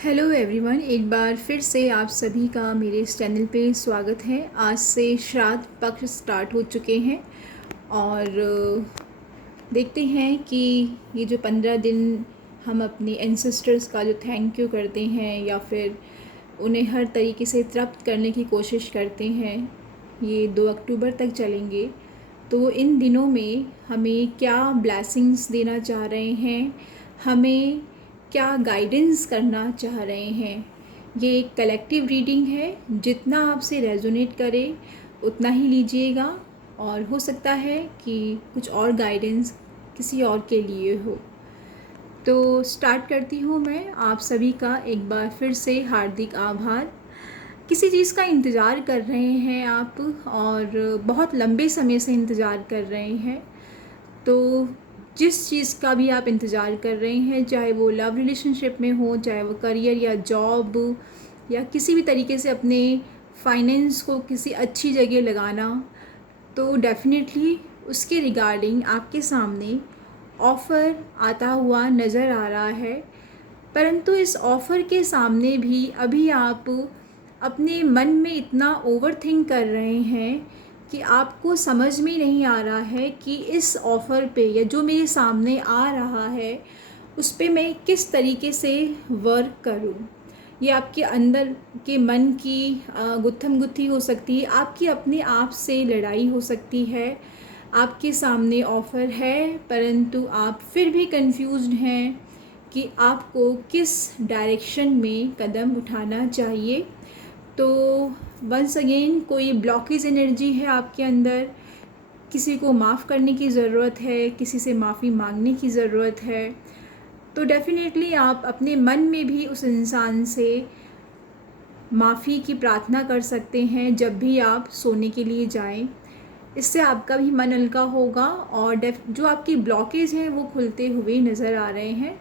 Hello everyone, एक बार फिर से आप सभी का मेरे इस चैनल पे स्वागत है। आज से श्राद्ध पक्ष स्टार्ट हो चुके हैं और देखते हैं कि ये जो 15 दिन हम अपने एंसेस्टर्स का जो थैंक यू करते हैं या फिर उन्हें हर तरीके से तृप्त करने की कोशिश करते हैं, ये 2 अक्टूबर तक चलेंगे। तो इन दिनों में हमें क्या ब्लेसिंग्स देना चाह रहे हैं, हमें क्या गाइडेंस करना चाह रहे हैं। ये एक कलेक्टिव रीडिंग है, जितना आपसे रेजोनेट करे उतना ही लीजिएगा और हो सकता है कि कुछ और गाइडेंस किसी और के लिए हो। तो स्टार्ट करती हूँ मैं। आप सभी का एक बार फिर से हार्दिक आभार। किसी चीज़ का इंतज़ार कर रहे हैं आप और बहुत लंबे समय से इंतज़ार कर रहे हैं। तो जिस चीज़ का भी आप इंतज़ार कर रहे हैं, चाहे वो लव रिलेशनशिप में हो, चाहे वो करियर या जॉब या किसी भी तरीके से अपने फाइनेंस को किसी अच्छी जगह लगाना, तो डेफिनेटली उसके रिगार्डिंग आपके सामने ऑफ़र आता हुआ नज़र आ रहा है। परंतु इस ऑफ़र के सामने भी अभी आप अपने मन में इतना ओवरथिंक कर रहे हैं कि आपको समझ में नहीं आ रहा है कि इस ऑफ़र पे या जो मेरे सामने आ रहा है उस पे मैं किस तरीके से वर्क करूं। ये आपके अंदर के मन की गुत्थम गुत्थी हो सकती है, आपकी अपने आप से लड़ाई हो सकती है। आपके सामने ऑफ़र है परंतु आप फिर भी कंफ्यूज्ड हैं कि आपको किस डायरेक्शन में कदम उठाना चाहिए। तो वंस अगेन कोई ब्लॉकेज एनर्जी है आपके अंदर, किसी को माफ़ करने की ज़रूरत है, किसी से माफ़ी मांगने की ज़रूरत है। तो डेफ़िनेटली आप अपने मन में भी उस इंसान से माफ़ी की प्रार्थना कर सकते हैं जब भी आप सोने के लिए जाएं। इससे आपका भी मन हल्का होगा और जो आपकी ब्लॉकेज हैं वो खुलते हुए नज़र आ रहे हैं।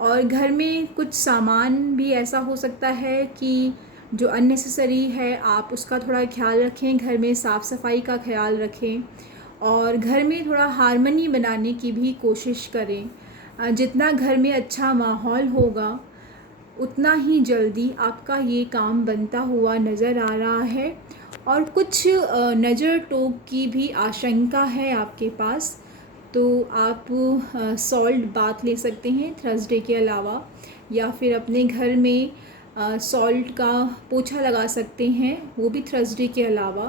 और घर में कुछ सामान भी ऐसा हो सकता है कि जो अननेसेसरी है, आप उसका थोड़ा ख्याल रखें। घर में साफ़ सफाई का ख्याल रखें और घर में थोड़ा हार्मनी बनाने की भी कोशिश करें। जितना घर में अच्छा माहौल होगा उतना ही जल्दी आपका ये काम बनता हुआ नज़र आ रहा है। और कुछ नज़र टोक की भी आशंका है आपके पास, तो आप सॉल्ट बाथ ले सकते हैं थर्सडे के अलावा, या फिर अपने घर में सॉल्ट का पोछा लगा सकते हैं, वो भी थर्सडे के अलावा।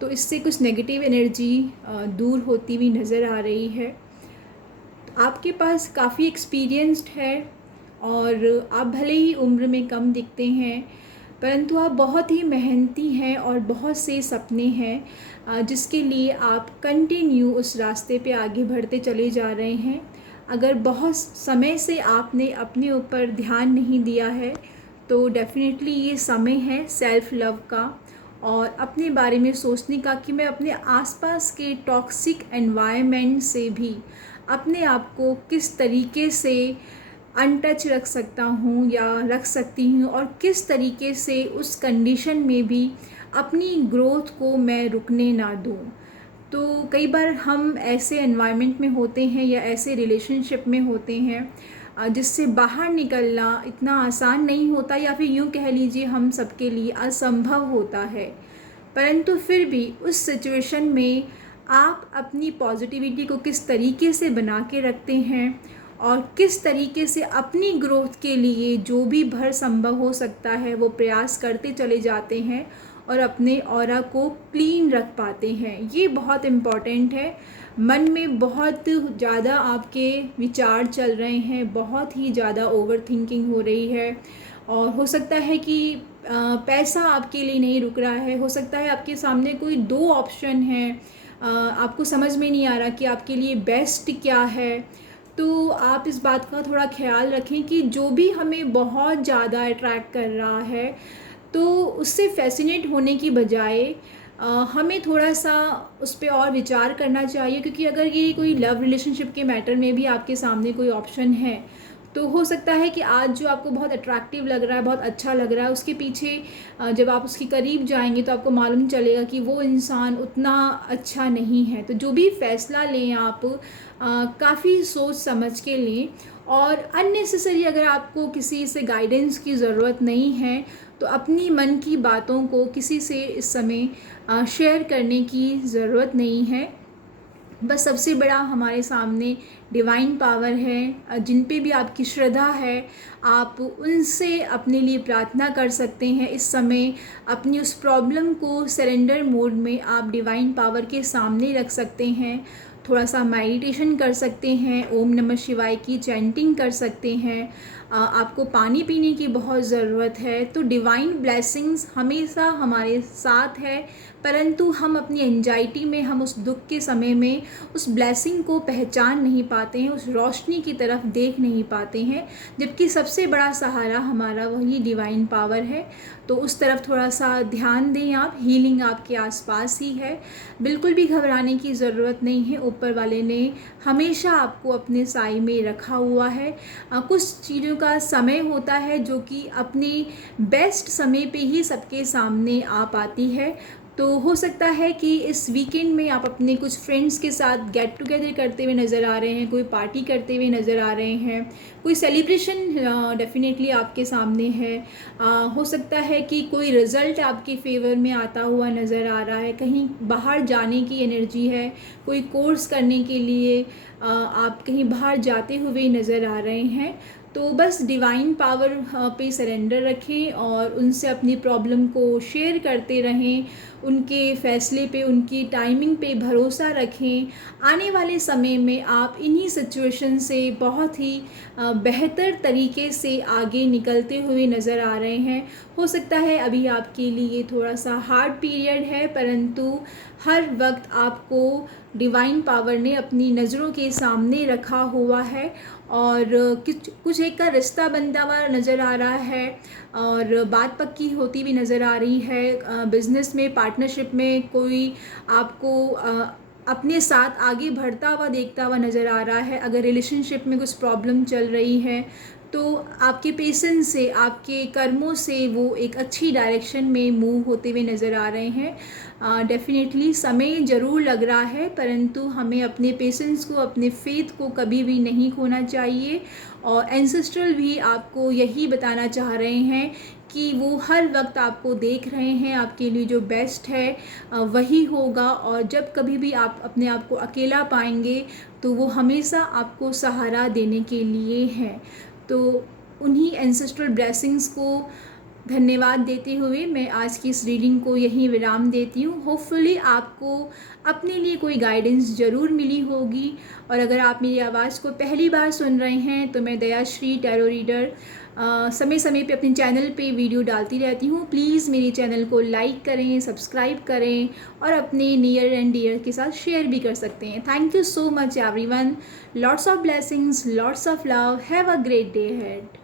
तो इससे कुछ नेगेटिव एनर्जी दूर होती हुई नज़र आ रही है। आपके पास काफ़ी एक्सपीरियंस्ड है और आप भले ही उम्र में कम दिखते हैं परंतु आप बहुत ही मेहनती हैं और बहुत से सपने हैं जिसके लिए आप कंटिन्यू उस रास्ते पे आगे बढ़ते चले जा रहे हैं। अगर बहुत समय से आपने अपने ऊपर ध्यान नहीं दिया है तो डेफ़िनेटली ये समय है सेल्फ़ लव का और अपने बारे में सोचने का कि मैं अपने आसपास के टॉक्सिक एनवायरनमेंट से भी अपने आप को किस तरीके से अनटच रख सकता हूँ या रख सकती हूँ और किस तरीके से उस कंडीशन में भी अपनी ग्रोथ को मैं रुकने ना दूँ। तो कई बार हम ऐसे एनवायरनमेंट में होते हैं या ऐसे रिलेशनशिप में होते हैं जिससे बाहर निकलना इतना आसान नहीं होता, या फिर यूँ कह लीजिए हम सबके लिए असंभव होता है। परंतु फिर भी उस सिचुएशन में आप अपनी पॉजिटिविटी को किस तरीके से बना के रखते हैं और किस तरीके से अपनी ग्रोथ के लिए जो भी भर संभव हो सकता है वो प्रयास करते चले जाते हैं और अपने ऑरा को क्लीन रख पाते हैं, ये बहुत इम्पॉर्टेंट है। मन में बहुत ज़्यादा आपके विचार चल रहे हैं, बहुत ही ज़्यादा ओवर थिंकिंग हो रही है और हो सकता है कि पैसा आपके लिए नहीं रुक रहा है। हो सकता है आपके सामने कोई 2 ऑप्शन हैं, आपको समझ में नहीं आ रहा कि आपके लिए बेस्ट क्या है। तो आप इस बात का थोड़ा ख्याल रखें कि जो भी हमें बहुत ज़्यादा अट्रैक्ट कर रहा है तो उससे फैसिनेट होने की बजाय हमें थोड़ा सा उस पर और विचार करना चाहिए। क्योंकि अगर ये कोई लव रिलेशनशिप के मैटर में भी आपके सामने कोई ऑप्शन है तो हो सकता है कि आज जो आपको बहुत अट्रैक्टिव लग रहा है, बहुत अच्छा लग रहा है, उसके पीछे जब आप उसके करीब जाएंगे तो आपको मालूम चलेगा कि वो इंसान उतना अच्छा नहीं है। तो जो भी फ़ैसला लें आप काफ़ी सोच समझ के लें और अननेसेसरी अगर आपको किसी से गाइडेंस की ज़रूरत नहीं है तो अपनी मन की बातों को किसी से इस समय शेयर करने की ज़रूरत नहीं है। बस सबसे बड़ा हमारे सामने डिवाइन पावर है, जिन पे भी आपकी श्रद्धा है आप उनसे अपने लिए प्रार्थना कर सकते हैं। इस समय अपनी उस प्रॉब्लम को सरेंडर मोड में आप डिवाइन पावर के सामने रख सकते हैं। थोड़ा सा मेडिटेशन कर सकते हैं, ओम नमः शिवाय की चैंटिंग कर सकते हैं। आपको पानी पीने की बहुत ज़रूरत है। तो डिवाइन ब्लेसिंग्स हमेशा हमारे साथ है, परंतु हम अपनी एंजाइटी में, हम उस दुख के समय में उस ब्लेसिंग को पहचान नहीं पाते हैं, उस रोशनी की तरफ देख नहीं पाते हैं, जबकि सबसे बड़ा सहारा हमारा वही डिवाइन पावर है। तो उस तरफ थोड़ा सा ध्यान दें आप। हीलिंग आपके आसपास ही है, बिल्कुल भी घबराने की ज़रूरत नहीं है। ऊपर वाले ने हमेशा आपको अपने साए में रखा हुआ है। कुछ चीज़ों का समय होता है जो कि अपने बेस्ट समय पे ही सबके सामने आ पाती है। तो हो सकता है कि इस वीकेंड में आप अपने कुछ फ्रेंड्स के साथ गेट टुगेदर करते हुए नज़र आ रहे हैं, कोई पार्टी करते हुए नज़र आ रहे हैं, कोई सेलिब्रेशन डेफिनेटली आपके सामने है। हो सकता है कि कोई रिज़ल्ट आपके फेवर में आता हुआ नज़र आ रहा है, कहीं बाहर जाने की एनर्जी है, कोई कोर्स करने के लिए आप कहीं बाहर जाते हुए नज़र आ रहे हैं। तो बस डिवाइन पावर पे सरेंडर रखें और उनसे अपनी प्रॉब्लम को शेयर करते रहें, उनके फ़ैसले पे, उनकी टाइमिंग पे भरोसा रखें। आने वाले समय में आप इन्हीं सिचुएशन से बहुत ही बेहतर तरीके से आगे निकलते हुए नज़र आ रहे हैं। हो सकता है अभी आपके लिए थोड़ा सा हार्ड पीरियड है, परंतु हर वक्त आपको डिवाइन पावर ने अपनी नज़रों के सामने रखा हुआ है और कुछ एक का रिश्ता बनता हुआ नज़र आ रहा है और बात पक्की होती भी नज़र आ रही है। बिज़नेस में, पार्टनरशिप में कोई आपको अपने साथ आगे बढ़ता हुआ देखता हुआ नज़र आ रहा है। अगर रिलेशनशिप में कुछ प्रॉब्लम चल रही है तो आपके पेशेंस से, आपके कर्मों से वो एक अच्छी डायरेक्शन में मूव होते हुए नज़र आ रहे हैं। डेफिनेटली समय ज़रूर लग रहा है, परंतु हमें अपने पेशेंस को, अपने फेथ को कभी भी नहीं खोना चाहिए। और एंसेस्ट्रल भी आपको यही बताना चाह रहे हैं कि वो हर वक्त आपको देख रहे हैं, आपके लिए जो बेस्ट है वही होगा। और जब कभी भी आप अपने आप को अकेला पाएंगे तो वो हमेशा आपको सहारा देने के लिए हैं। तो उन्हीं एंसेस्ट्रल ब्लेसिंग्स को धन्यवाद देते हुए मैं आज की इस रीडिंग को यहीं विराम देती हूँ। होपफुली आपको अपने लिए कोई गाइडेंस ज़रूर मिली होगी। और अगर आप मेरी आवाज़ को पहली बार सुन रहे हैं तो मैं दयाश्री टैरो रीडर समय समय पे अपने चैनल पे वीडियो डालती रहती हूँ। प्लीज़ मेरे चैनल को लाइक करें, सब्सक्राइब करें और अपने नियर एंड डियर के साथ शेयर भी कर सकते हैं। Thank you so much everyone. Lots of blessings, lots of love. Have a great day ahead.